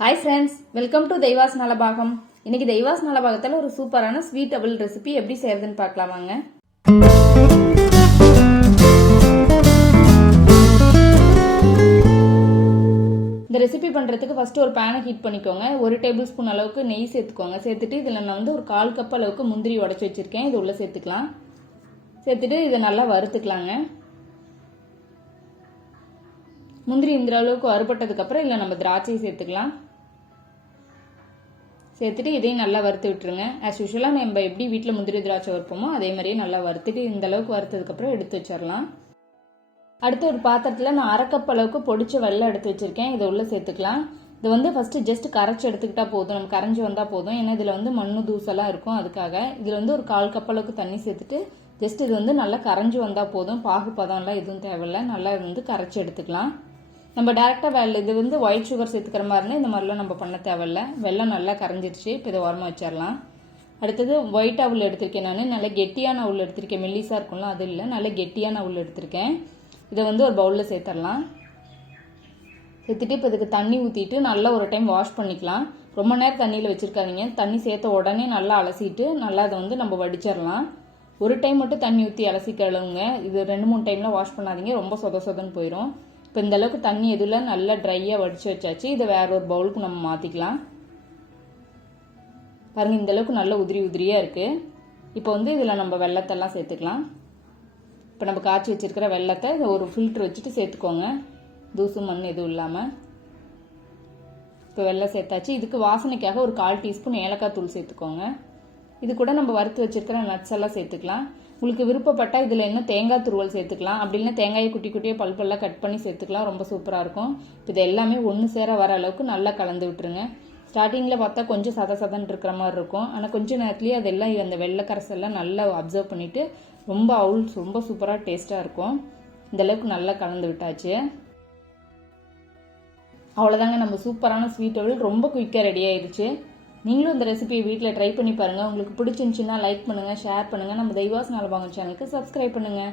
Hi friends, welcome to தெய்வாஸ் Nalabagam. இன்னைக்கு தெய்வாஸ் நலபாகத்தில் ஒரு சூப்பரான ஸ்வீட் அவல் ரெசிபி எப்படி செய்யறதுன்னு பார்க்கலாம் வாங்க. இந்த ரெசிபி பண்ணுறதுக்கு ஃபர்ஸ்ட் ஒரு பேனை ஹீட் பண்ணிக்கோங்க. 1 டேபிள் ஸ்பூன் அளவுக்கு நெய் சேர்த்துக்கோங்க. சேர்த்துட்டு இதில் நான் வந்து ஒரு 1/4 கப் அளவுக்கு முந்திரி உடச்சி வச்சிருக்கேன். இது உள்ள சேர்த்துக்கலாம். சேர்த்துட்டு இதை நல்லா வறுத்துக்கலாங்க. முந்திரி இந்த அளவுக்கு வறுபட்டதுக்கப்புறம் இல்லை நம்ம திராட்சை சேர்த்துக்கலாம். சேர்த்துட்டு இதையும் நல்லா வறுத்து விட்டுருங்க. ஆஸ் யூஷுவலாக நம்ம எப்படி வீட்டில் முந்திரி திராட்சை வறுப்போமோ அதே மாதிரியே நல்லா வறுத்துட்டு இந்த அளவுக்கு வறுத்ததுக்கப்புறம் எடுத்து வச்சிடலாம். அடுத்து ஒரு பாத்திரத்தில் நான் 1/2 கப் அளவுக்கு பொடிச்ச வெல்லம் எடுத்து வச்சிருக்கேன். இதை உள்ள சேர்த்துக்கலாம். இது வந்து ஃபர்ஸ்ட் ஜஸ்ட் கரைச்சி எடுத்துக்கிட்டா போதும், நம்ம கரைஞ்சி வந்தால் போதும். ஏன்னா இதில் வந்து மண்ணு தூசெல்லாம் இருக்கும். அதுக்காக இதில் வந்து ஒரு 1/4 கப் அளவுக்கு தண்ணி சேர்த்துட்டு ஜஸ்ட் இது வந்து நல்லா கரைஞ்சி வந்தால் போதும். பாகு பதம்லாம் எதுவும் தேவையில்லை. நல்லா வந்து கரைச்சி எடுத்துக்கலாம். நம்ம டேரெக்டாக இது வந்து ஒயிட் சுகர் சேர்த்துக்கிற மாதிரி இருந்தால் இந்த மாதிரிலாம் நம்ம பண்ண தேவையில்ல. வெல்லம் நல்லா கரைஞ்சிருச்சு. இப்போ இதை ஓரமாக வச்சிடலாம். அடுத்தது ஒயிட் அவல் எடுத்திருக்கேன். நான் நல்ல கெட்டியான அவல் எடுத்திருக்கேன். மெல்லிஸாக இருக்கும்ல, அது இல்லை, நல்ல கெட்டியான அவல் எடுத்திருக்கேன். இதை வந்து ஒரு பவுலில் சேர்த்துடலாம். சேர்த்துட்டு இப்போ இதுக்கு தண்ணி ஊற்றிட்டு நல்லா ஒரு டைம் வாஷ் பண்ணிக்கலாம். ரொம்ப நேரம் தண்ணியில் வச்சுருக்காதீங்க. தண்ணி சேர்த்த உடனே நல்லா அலசிட்டு நல்லா அதை வந்து நம்ம வடிச்சிடலாம். ஒரு டைம் மட்டும் தண்ணி ஊற்றி அலசி கழுவுங்க. இது 2-3 டைம்லாம் வாஷ் பண்ணாதீங்க, ரொம்ப சொதன்னு போயிடும். இப்போ இந்த அளவுக்கு தண்ணி எதுவும் நல்லா ட்ரையாக வடித்து வச்சாச்சு. இதை வேற ஒரு பவுலுக்கு நம்ம மாற்றிக்கலாம். பாருங்கள், இந்த அளவுக்கு நல்ல உதிரியாக இருக்குது. இப்போ வந்து இதில் நம்ம வெல்லத்தெல்லாம் சேர்த்துக்கலாம். இப்போ நம்ம காய்ச்சி வச்சிருக்கிற வெல்லத்தை இதை ஒரு ஃபில்ட்ரு வச்சுட்டு சேர்த்துக்கோங்க, தூசு மண் எதுவும் இல்லாமல். இப்போ வெல்லம் சேர்த்தாச்சு. இதுக்கு வாசனைக்காக ஒரு 1/4 டீஸ்பூன் ஏலக்காய் தூள் சேர்த்துக்கோங்க. இது கூட நம்ம வறுத்து வச்சிருக்கிற நட்ஸ் எல்லாம் சேர்த்துக்கலாம். உங்களுக்கு விருப்பப்பட்டால் இதில் என்ன தேங்காய் துருவல் சேர்த்துக்கலாம். அப்படி இல்லைன்னா தேங்காயை குட்டி குட்டியாக பல்பெல்லாம் கட் பண்ணி சேர்த்துக்கலாம். ரொம்ப சூப்பராக இருக்கும். இது எல்லாமே ஒன்று சேர வர அளவுக்கு நல்லா கலந்து விட்டுருங்க. ஸ்டார்டிங்கில் பார்த்தா கொஞ்சம் சதன்னு இருக்கிற மாதிரி இருக்கும். ஆனால் கொஞ்சம் நேரத்துலேயே அதெல்லாம் அந்த வெள்ளை கரைசெல்லாம் நல்லா அப்சர்வ் பண்ணிவிட்டு ரொம்ப சூப்பராக டேஸ்ட்டாக இருக்கும். இந்தளவுக்கு நல்லா கலந்து விட்டாச்சு. அவ்வளோதாங்க, நம்ம சூப்பரான ஸ்வீட் அவல் ரொம்ப குயிக்காக ரெடி ஆயிடுச்சு. நீங்களும் இந்த ரெசிபியை வீட்டில் ட்ரை பண்ணி பாருங்கள். உங்களுக்கு பிடிச்சிருந்துச்சுன்னா லைக் பண்ணுங்கள், ஷேர் பண்ணுங்கள். நம்ம தெய்வாஸ் நலபாகம் சேனலுக்கு சப்ஸ்கிரைப் பண்ணுங்கள்.